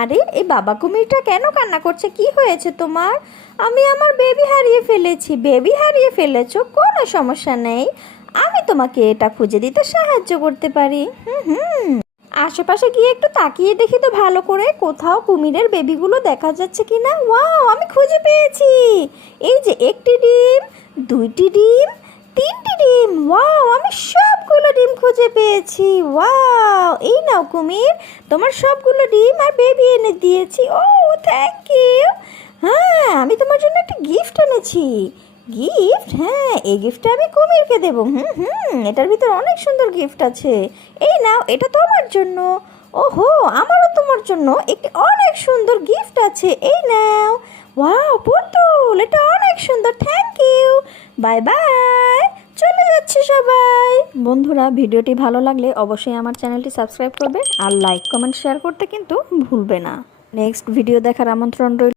আরে এই বাবা কুমিরটা কেন কান্না করছে? কি হয়েছে তোমার? আমি আমার বেবি হারিয়ে ফেলেছি। বেবি হারিয়ে ফেলেছো? কোনো সমস্যা নেই, আমি তোমাকে এটা খুঁজে দিতে সাহায্য করতে পারি। হুম হুম আশেপাশে গিয়ে একটু তাকিয়ে দেখি তো ভালো করে, কোথাও কুমিরের বেবিগুলো দেখা যাচ্ছে কি না। ওয়াও, আমি খুঁজে পেয়েছি। এই যে একটি ডিম, দুইটি ডিম, তিনটি ডিম। ওয়াও, আমি সবগুলো ডিম খুঁজে পেয়েছি। ওয়াও, এই নাও কুমির, তোমার সবগুলো ডিম আর বেবি এনে দিয়েছি। ও, থ্যাংক ইউ। হ্যাঁ, আমি তোমার জন্য একটা গিফট এনেছি। গিফট? হ্যাঁ, এই গিফটটা আমি কুমিরকে দেবো। এটার ভিতর অনেক সুন্দর গিফট আছে। এই নাও, এটা তোমার জন্য। ওহো, আমারও তোমার জন্য একটি অনেক সুন্দর গিফট আছে। এই নাও। ওয়াও পুতুল, এটা অনেক সুন্দর। Thank you. Bye bye. চলে যাচ্ছে সবাই। বন্ধুরা, ভিডিওটি ভালো লাগলে অবশ্যই আমার চ্যানেলটি সাবস্ক্রাইব করবে আর লাইক কমেন্ট শেয়ার করতে কিন্তু ভুলবে না। নেক্সট ভিডিও দেখার আমন্ত্রণ রইল।